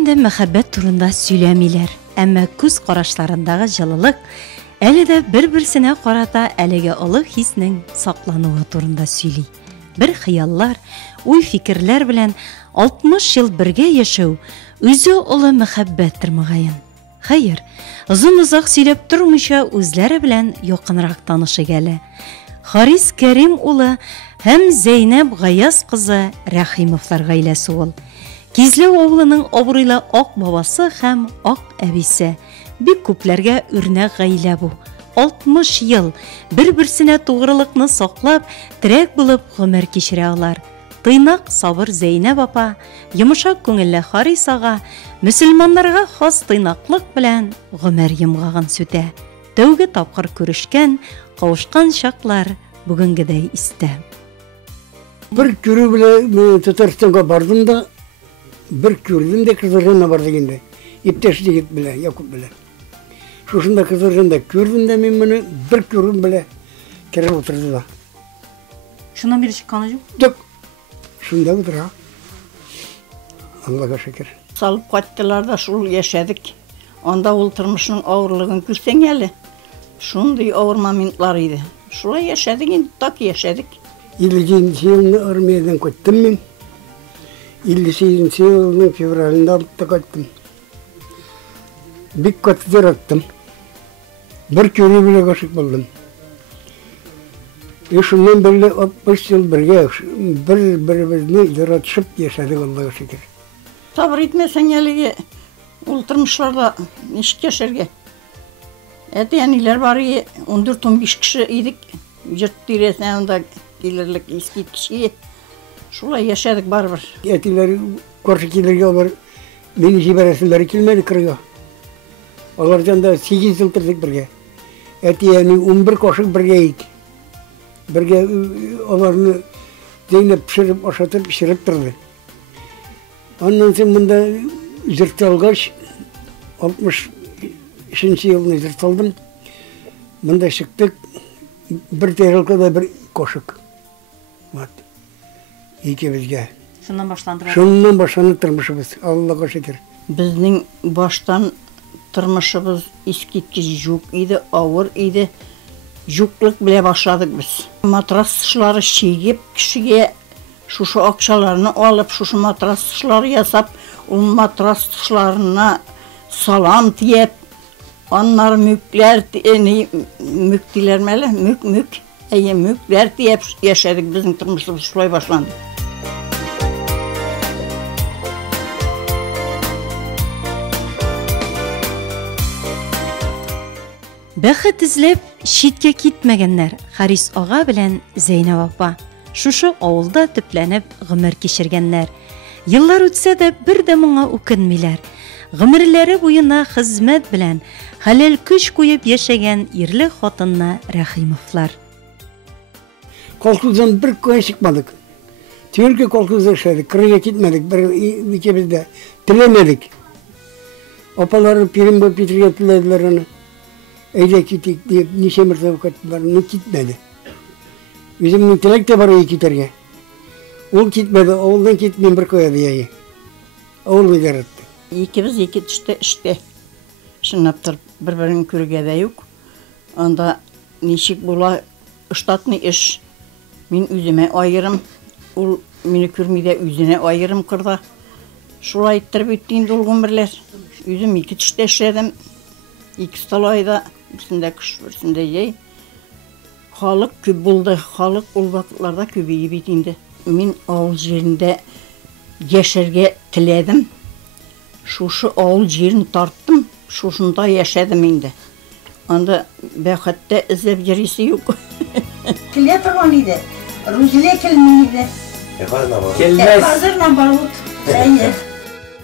инде мәхәббәт турында сөйләмиләр, әмма күз карашларындагы җылылык әле дә бер-берсенә карата әлеге олы хиснең саклануы турында сөйли. Бер хыяллар, уй-фикерләр белән 60 ел бергә яшәү үзе олы мәхәббәттер мөгаен. Хәер, озын-озак сөйләп тормыйча үзләре белән якынрак танышык әле. Харис Кәрим улы һәм Зәйнәп Гаяз кызы Рәхимовлар гаиләсе ул. Кизләү авылының абруйлы ак бабасы һәм ак әбисе. Бик күпләргә үрнәк гаилә бу. 60 ел бер-берсенә тугрылыкны саклап, терәк булып гомер кичерә алар. Тыйнак сабыр Зәйнәп апа, йомшак күңелле Харис ага, мөселманнарга хас тыйнаклык белән гомер йомгагын сүтә. Тәүге тапкыр күрешкән, кавышкан чаклар бүгенгедәй истә. Бер күрү белән Татарстанга бардым да, бер күрдем дә Кызылжанна бар дигәндә. Иптәш егет белән, Якуб белән. Шушында Кызылжанда күрдем дә мин моны бер күрүм белән кереп утырды да. Шуннан бери чыкканы юк? Юк. Шунда утыра. Аллага шөкер. Салып кайттылар да шул яшәдек. Анда ул тормышның авырлыгын күрсәң әле. Шундый авыр моментлар иде. Шулай яшәдек, инде так яшәдек. 57 елны армиядан кайттым мин. 58 елның февралында алып кайттым. Бик катты яраттым. Бер көрү белән гашык булдым. Шуннан берле 60 ел бергә бер-беребезне яратышып яшәдек, Аллага шөкер. Сабыр итмәсәң әлеге ул тормышларда ничек яшәргә? Әтәниләр бар иде, 14-15 кеше идек. Йорт тирәсенә анда килерлек искиткече. Шулай яшәдек барбыр. Әтиләр каршы килергә бар. Мине җибәрәселәр килмәде кырга. Алардан да 8 ел тордык бергә. Әтияне 11 кашык бергә ик. Бергә аларны Зәйнәп пешереп, ашатып, пешереп торды. Аннан соң монда җырталгач 60 елны җырталдым. Монда чыктык. Бер тарелкада бер кашык. Вот. Икебезгә. Шуннан башландыра. Шуннан башланып тормышыбыз. Аллага шөкер. Безнең баштан тормышыбыз искиткеч юк иде, авыр иде. Юклык белә башладык без. Матраслары чигеп, кешегә шушы акчаларны алып, шушы матраслар ясап, ул матрасларына салам тиеп, аннары мүкләр, мүктиләр мәле, мүкләр тиеп яшәдек, безнең тормышыбыз шулай башланды. Бәхет эзләп читкә китмәгәннәр Харис ага белән Зәйнәп апа. Шушы авылда төпләнеп гомер кичергәннәр. Еллар үтсә дә бер дә моңа үкенмиләр. Гомерләре буена хезмәт белән хәләл көч куеп яшәгән ирле хатынна Рәхимовлар. Колхоздан бер көн чыкмадык. Төнге колхозда эшләдек, кырга китмәдек, бер икебездә теләмәдек. Апалары пирим булып китергә теләделәр аны. Әйдә китик дип, ничә мәртәбә кайттылар, но китмәде. Үземнең теләк тә бар китәргә. Ул китмәде, авылдан китмәм бер кая дия. Авылны яратты. Икебез ике төштә эштә. Шуннап торып, бер-берен күргә дә юк. Анда ничек була штатный эш. Мин үземә аерым, ул мине күрмидә үзенә аерым кырда. Шулай иттереп үтте инде ул гомерләр. Үзем ике төштә эшләдем. Ике сталайда, берсендә кыш, берсендә яй. Халык күп булды, халык ул вакытларда күбәйеп бит инде. Мин авыл җирендә яшәргә теләдем. Шушы авыл җирен тарттым, шушында яшәдем инде. Анда бәхеттә эзләп йөрисе юк. Килә торган иде. Рузилә килмәде. Хәзер бар.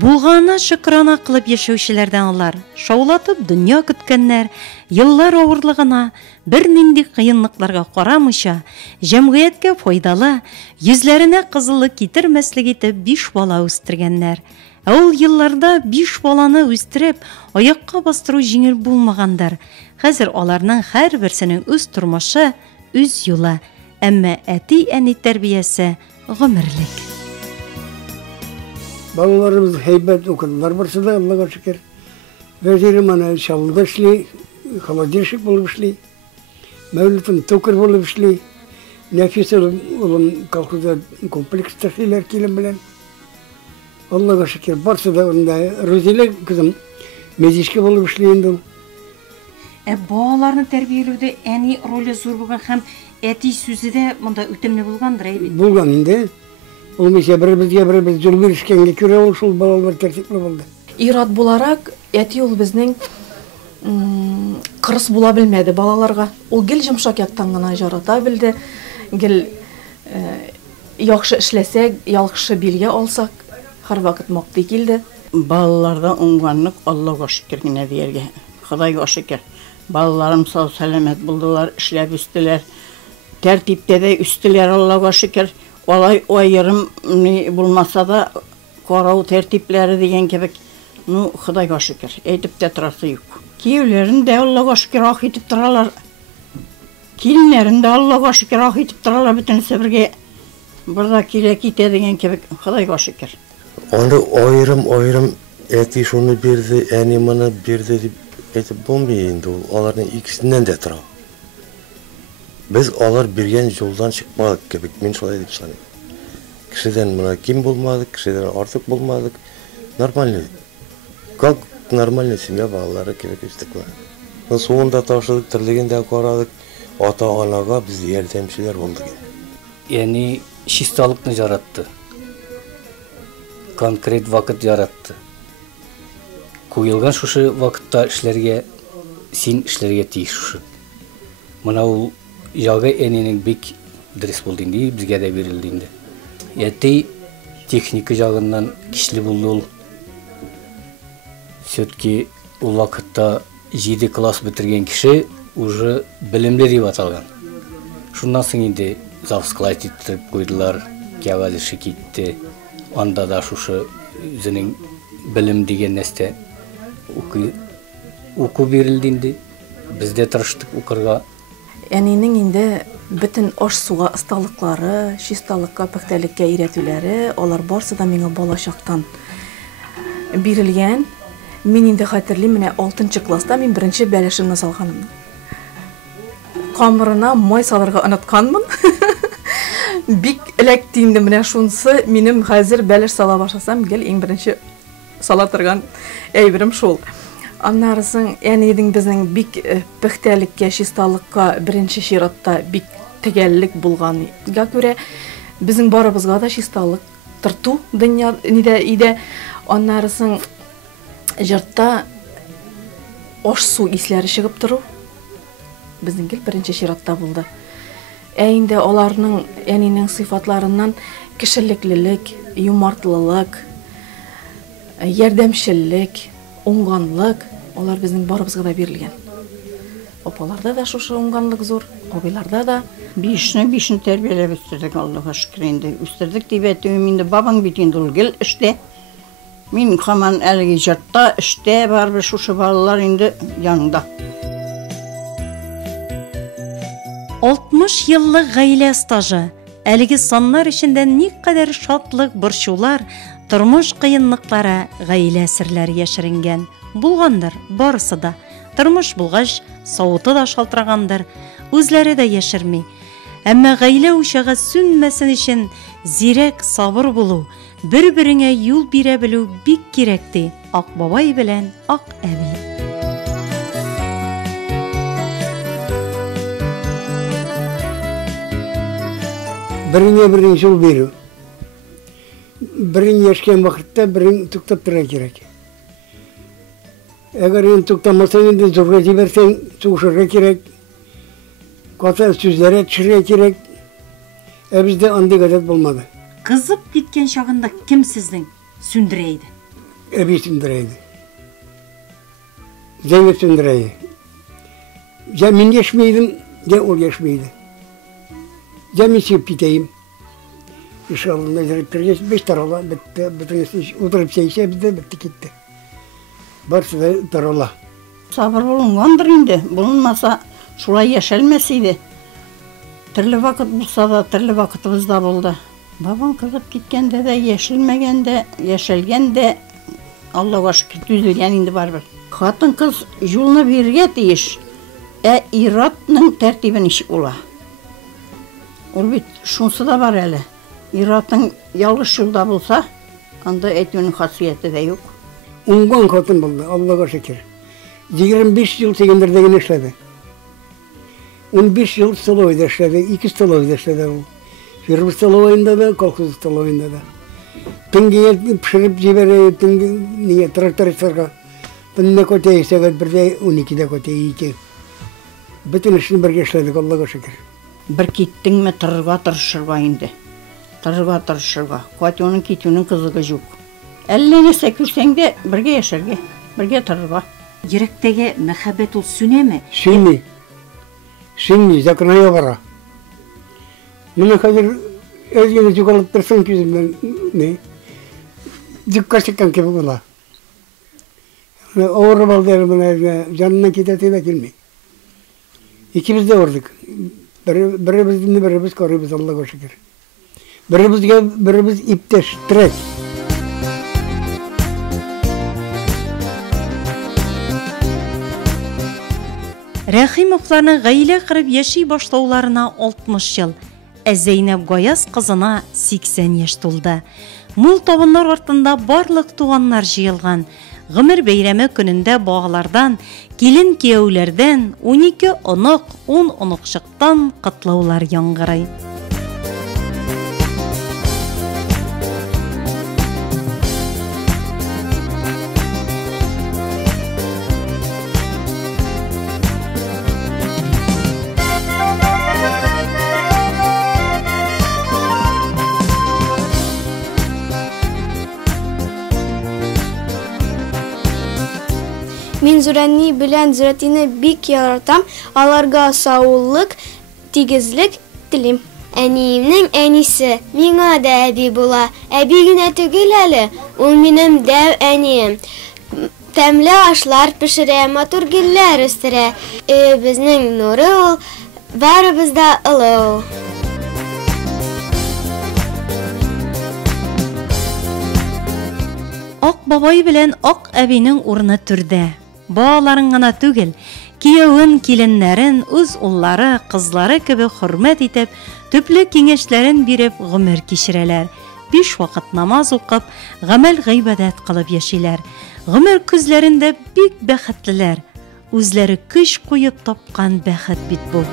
Булгана шөкрана кылып яшәүчеләрдән алар. Шаулатып дөнья көткәннәр, еллар авырлыгына, бер нинди кыенлыкларга карамыйча, җәмгыятькә файдалы, йөзләренә кызыллык китермәслек итеп 5 бала үстергәннәр. Ул елларда 5 баланы үстереп, аякка бастыру җиңел булмагандар. Хәзер аларның һәрберсенең үз тормышы, үз юлы, әмма әти-әни тәрбиясе гомерлек. Балаларımız heybet okudular. Barsa da Allah'a şükür. Vezirim ana şalında işli, havadirşik bulup işli. Mevlüt'ün tokur bulup işli. Nefis olun kalkıda kompleks taşıylar kilim bilen. Allah'a şükür. Barsa da onda Ruzile kızım mezişki bulup işleyindim. Балаларны тәрбиелеүдә әни роле зур булган һәм әти сүзе дә монда үтемле булгандыр бит. Bulgan indi. Olmuşsa birimiz жол беришкенге күрә ул шул балалар тәртипле булды. Ират буларак, әти ул безнең кырыс була белмәде балаларга. Ул гел җомшак яктан гына жарата белде. Гел яхшы эшләсәк, яхшы билгә алсак, һәр вакыт мактый килде. Балаларда уңганлык Аллаһка шөкер генә дияргә. Худайга шөкер. Балаларым сау сәламәт булдылар, эшләп үстеләр. Тәртиптә дә үстеләр Аллаһка шөкер. Алай айырым булмаса да карау тәртипләре дигән кебек, Худайга шөкер. Әйтеп тә торасы юк. Киевләрен дә Аллаһка шөкер ах итеп торалар. Килнәрен дә Аллаһка шөкер ах итеп торалар бөтенесе бергә. Burada kile kite degen kebek Худайга şükür. Onda ayırım eti şunu berdi, eni bana berdi deb aytib bo'lmaydi. Ularning ikkisinden de tura. Biz ular bergen yoldan çıkmadık kebek. Men şolay deb sanayman. Kişiden buna kim bulmadık, kişiden artık bulmadık. Нормально. Как нормально семья балалары kebek üstlükler. Sonunda taşıdık, tırliginde koradık. Ata-anaga biz yardımcılar olduk. Yani şistalıkını yarattı. Konkret vakit yarattı. Koyulgan şuşu vakitta işlerge, sen işlerge tiyik şuşu. Mına ol yağı eninin bek dürüst bulduğunda, bizge de verildiğinde. Eti tekniki yağından kişili buldu ol. Sötki o vakitta 7 klas bitirgen kişi уже bilimli deyip atalgan. Şundan sonra indi zavsklayt ettirip koydular, kavalışı gitti. Anda da şuşu özünün bilim degen neste oku verildiğinde biz de tırıştık okurga. Eninin indi bütün oş suğa ıstalıkları, şistalıkka, pöktelikке iretüleri, olar barsa da meni balashaqtan berilgen. Men indi xatirliyim, mine 6-cı klassda men birinci bəlişimni salğanım. Qamırına may salırga unutkanmın. Bik elektiğinde mine şunsı, menim hazır bəliş sala başlasam, gel en birinci sala turgan eybirim şol. Anlarısın, enidin bizning bik pöktelikке, şistalıkka birinci şiratda bik tegellik bulğanı. Ga göre bizning barabızga da şistalık tırtu dünya ide anlarısın Jırtda oş su isleri çıkıp turu. Bizimki birinci şiratda buldu. Eğinde olarının eninin sıfatlarından kişiliklilik, yumartlılık, yardımçılık, unganlık, olar bizim barımızga da verilgen. Opalarda da şuşu unganlık zor, obilarda da. Bişini terbiyelep üstürdük Allah'a şükür indi. Üstürdük deyip ettiğim indi baban bitindi ol gel işte. Min kaman elgi jırtta işte var bir şuşu balalar indi yanında. 60 yıllık gaile stajı, әлеге саннар içinde ne kadar şatlık, burçular, turmuş kıyınlıklara, gaile sirleri yaşırıngen. Bulgandır, barısı da. Turmuş bulgaç, savutu da şaltıragandır, özleri de yaşırmay. Ama gaile uşağı sünmesin için zirek, sabır bulu, bir-birine yol bire bilu bik gerekti. Ak babay bilen ak abi. Birine yol veriyor. Birin yaşayan vakitte birin tutup tura gerek. Eğer en tuktamazsan da zorla jibersen çoğuşurga gerek. Kata sözlere çırıya gerek. Bizde andık adet bulmadı. Kızıp gitken şağında kim sizden sündüreydi? Ebi sündüreydi. Zeynep sündüreydi. Ya min yaşmaydım, ya ol yaşmaydı. Ya min siyip gideyim. İnşallah nezarep pergeç 5 tarala bitti. Bütün oturup şeyse bizde bitti gitti. Barsı da tarala. Sabır bulungandır indi. Bulunmasa şulay yaşalmasıydı. Türlü vakit bulsa da türlü vakitimiz da buldu. Бабам кызып киткәндә дә, яшелмәгәндә, яшелгәндә, Аллаға шөкер түзелгән инде барбыр. Хатын кыз юлны бирергә тиеш, иратның тәртибе ничек була? Ул бит шунсы да бар әле. Иратың ялгыш юлда булса, анда әйтүнең хасияте дә юк. Уңган хатын булды, Аллаға шөкер. 25 жыл тегендердеген эшләде. 15 жыл столовойда эшләде, 2 столовойда эшләде ул. Фирма столовойында да, колхоз столовойында да. Төнгә пешереп җибәрә, төнгә трактористларга. Төнне көтәй сәгать 1-дә, 12-дә көтәй 2. Бөтен эшне бергә эшләдек, Аллаға шөкер. Бер киттеңме торырга тырышырга инде. Торырга тырышырга. Катының китүнең кызыгы юк. Әллә нәрсә күрсәң дә бергә яшәргә, бергә торырга. Йөрәктәге мәхәббәт ул сүнәме? Синми, закрая бара. Менә хәзер өзгәне югалып торсын күземнән, дикка чыккан кебек була. Авырып алды менә, җанына китәте дә килми. Икебез дә ордык. Беребез карыйбыз, Аллаға шөкер. Беребез иптәш, трәк. Рәхимовларның гаилә кырып яши башлауларына 60 ел. Зәйнәп Гаяз кызына 80 яшь тулды. Мул табыннар артында барлык туганнар җыелган. Гомер бәйрәме көнендә багалардан, килен кияүләрдән 12 онык, 10 оныкчыктан кытлаулар яңгырый. Мин Зурәни белән Зөратине бик яратам. Аларга саулык, тигезлек телим. Әниемнең әнисе миңа да әби була. Әби генә түгел әле, ул минем дәү әнием. Тәмле ашлар пешерә, матур гөлләр үстерә. Безнең нуры ул, барыбыз да олы. Ак бабай белән ак әбинең урыны түрдә. Балаларын гына түгел, кияүен, киленнәрен, үз уллары, кызлары кебек хөрмәт итеп, төпле киңәшләрен биреп гомер кичерәләр. 5 вакыт намаз укып, гамәл гыйбадәт кылып яшиләр. Гомер күзләрендә бик бәхетлеләр. Үзләре көч куеп тапкан бәхет бит бу.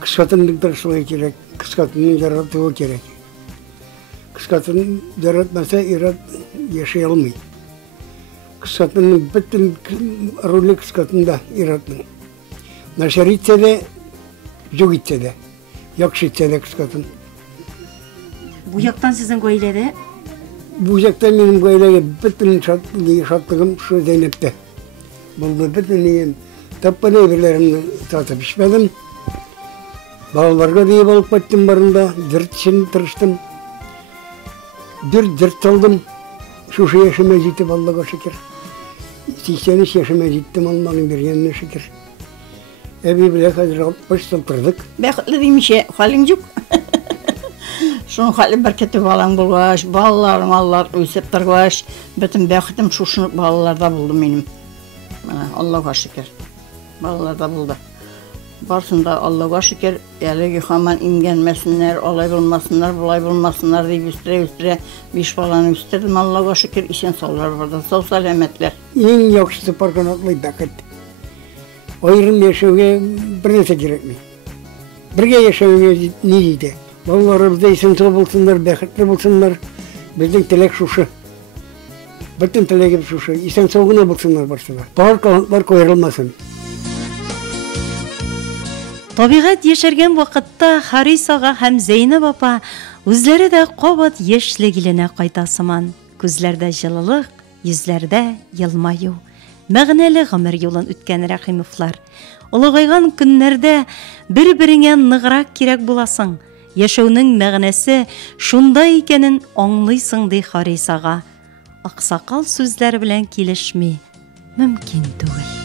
Кыскатынның тырышлыгы кирәк, кыскатынның яратуы кирәк. Кыскатын яратмаса, ират яшай алмый. Кыскатынның бөтен роле кыскатында иратның. Начар итсә дә, юк итсә дә, яхшы итсә дә кыскатын. Бу яктан сезнең гаиләдә? Бу яктан минем гаиләгә бөтен шатлыгым шу Зәйнәптә. Булды бөтен таппаны әйберләремне сатып эчмәдем. Балаларга диеп алып кайттым барында, дәрт өчен тырыштым. Дәрт алдым. Шушы яшыма җитеп, Аллаға шөкер. 83 яшыма җиттем, Алланың бергәненә шөкер. Әби белән хәзер 60 ел тордык. Бәхетле димичә, хәлең юк. Шуның хәле бәркәте балаң булгач, балаларың Аллар үсеп торгач, бөтен бәхетем шушы балаларда булды минем. Аллаға шөкер. Балаларда булды. Барсында Аллаға шөкер, әлеге һаман имгәнмәсеннәр, алай булмасыннар, булай булмасыннар дип үстерә, 5 баланы үстердем, Аллаға шөкер, исән саулар барда, сау сәламәтләр. Иң яхшысы парканатлы бәхет. Аерым яшәүгә бер нәрсә кирәкми. Бергә яшәүгә ни җитә? Балаларыбыз да исән сау булсыннар, бәхетле булсыннар. Безнең теләк шушы. Бөтен теләгебез шушы. Исән сау гына булсыннар барсына. Парканатлар куерылмасын. Табигать яшәргән вакытта Харис ага һәм Зәйнәп апа үзләре дә кабат яшьлек иленә кайта сыман. Күзләрдә җылылык, йөзләрдә елмаю. Мәгънәле гомер юлын үткән Рәхимовлар. Улыгайган көннәрдә бер-береңә ныграк кирәк буласың. Яшәүнең мәгънәсе шунда икәнен аңлыйсың ди Харис ага. Аксакал сүзләр белән килешми. Мөмкин түгел.